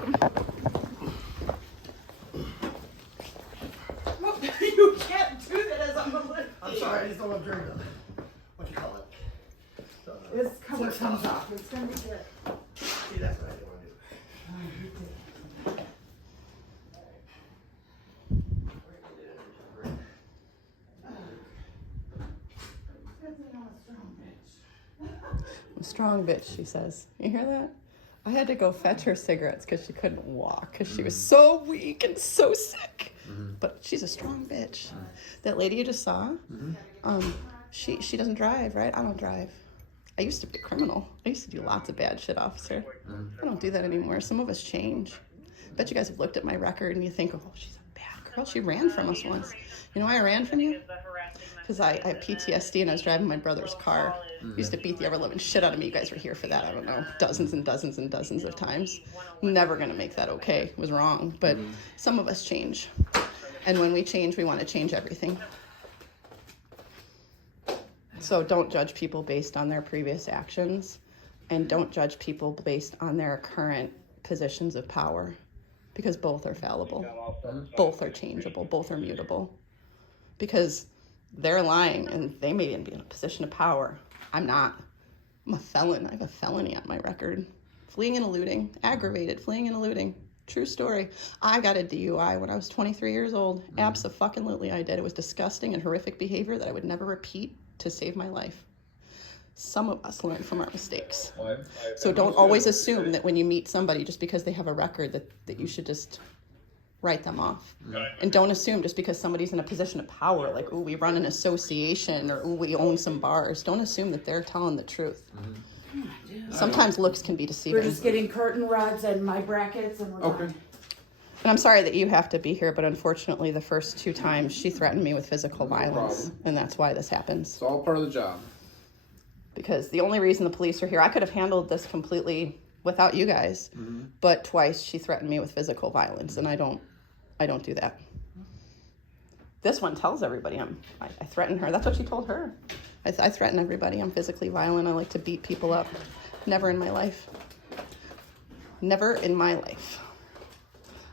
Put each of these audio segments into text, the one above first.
welcome. You can't do that as I'm a lift. I'm sorry, I just don't want to drink them. What you call it? This cover comes off. It's gonna be good. See, that's what I didn't want to do. I'm a strong bitch, she says. You hear that? I had to go fetch her cigarettes because she couldn't walk because she was so weak and so sick. But she's a strong bitch. That lady you just saw, she doesn't drive, right? I don't drive. I used to be a criminal. I used to do lots of bad shit, officer. I don't do that anymore. Some of us change. Bet you guys have looked at my record and you think, oh, she's a bad girl. She ran from us once. You know why I ran from you? Because I have PTSD and I was driving my brother's car. Used to beat the ever-living shit out of me. You guys were here for that, I don't know, dozens and dozens and dozens of times. Never going to make that okay. It was wrong. But some of us change. And when we change, we want to change everything. So don't judge people based on their previous actions. And don't judge people based on their current positions of power. Because both are fallible. Both are changeable. Both are mutable. Because they're lying and they may even be in a position of power. I'm not. I'm a felon. I have a felony on my record. Fleeing and eluding. Aggravated fleeing and eluding. True story. I got a DUI when I was 23 years old. Abso-fucking-lutely I did. It was disgusting and horrific behavior that I would never repeat to save my life. Some of us learn from our mistakes. So don't always assume that when you meet somebody just because they have a record that you should just write them off. And don't assume just because somebody's in a position of power, like, ooh, we run an association or ooh, we own some bars. Don't assume that they're telling the truth. Sometimes looks can be deceiving. We're just getting curtain rods and my brackets and we're done. And I'm sorry that you have to be here, but unfortunately the first 2 times she threatened me with physical violence. And that's why this happens. It's all part of the job. Because the only reason the police are here, I could have handled this completely without you guys, but twice she threatened me with physical violence, and I don't do that. This one tells everybody I threaten her. That's what she told her. I threaten everybody. I'm physically violent. I like to beat people up. Never in my life. Never in my life.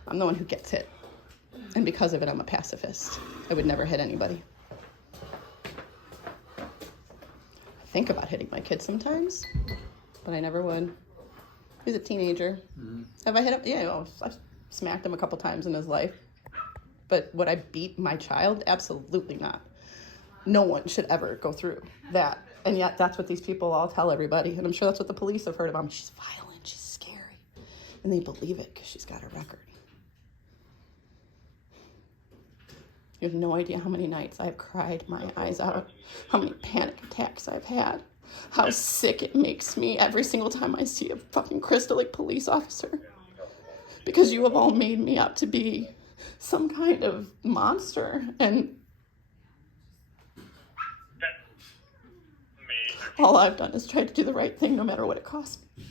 I'm the one who gets hit. And because of it, I'm a pacifist. I would never hit anybody. I think about hitting my kid sometimes, but I never would. He's a teenager. Have I hit him? Yeah, I've smacked him a couple times in his life. But would I beat my child? Absolutely not. No one should ever go through that. And yet that's what these people all tell everybody. And I'm sure that's what the police have heard about me. She's violent. She's scary. And they believe it because she's got a record. You have no idea how many nights I've cried my eyes out, how many panic attacks I've had, how sick it makes me every single time I see a fucking Crystal Lake police officer. Because you have all made me out to be some kind of monster, and all I've done is try to do the right thing no matter what it costs me.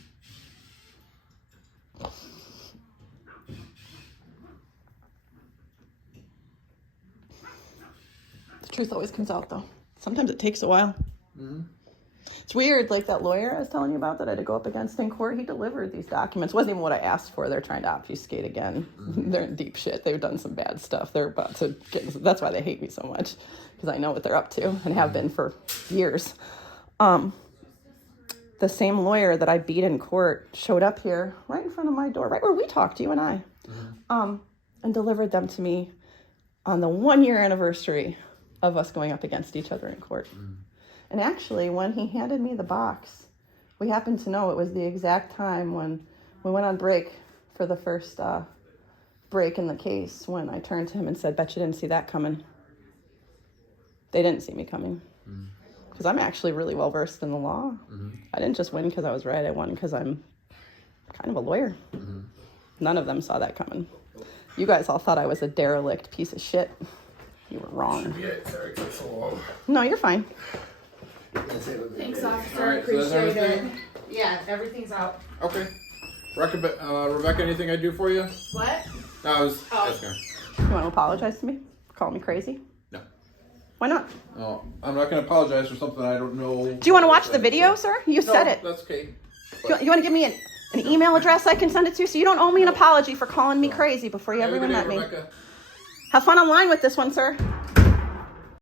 The truth always comes out, though. Sometimes it takes a while. It's weird, like that lawyer I was telling you about that I had to go up against in court, he delivered these documents. It wasn't even what I asked for. They're trying to obfuscate again. They're in deep shit. They've done some bad stuff. They're about to get, that's why they hate me so much, because I know what they're up to and have been for years. The same lawyer that I beat in court showed up here right in front of my door, right where we talked, you and I, and delivered them to me on the 1-year anniversary of us going up against each other in court. And actually, when he handed me the box, we happened to know it was the exact time when we went on break for the first break in the case, when I turned to him and said, bet you didn't see that coming. They didn't see me coming. Because I'm actually really well versed in the law. I didn't just win because I was right. I won because I'm kind of a lawyer. None of them saw that coming. You guys all thought I was a derelict piece of shit. You were wrong. Sorry, it took so long. No, you're fine. Thanks, officer. All right, so that's Appreciate it. everything? Yeah, everything's out. Okay. Rebecca, anything I do for you? What? No, I was asking. You want to apologize to me? Call me crazy? No. Why not? No, I'm not going to apologize for something I don't know. Do you want to watch the video, sir? You said it. That's okay. You want to give me an An email address I can send it to, so you don't owe me an apology for calling me crazy before you ever Have a even good met day, me. Rebecca. Have fun online with this one, sir.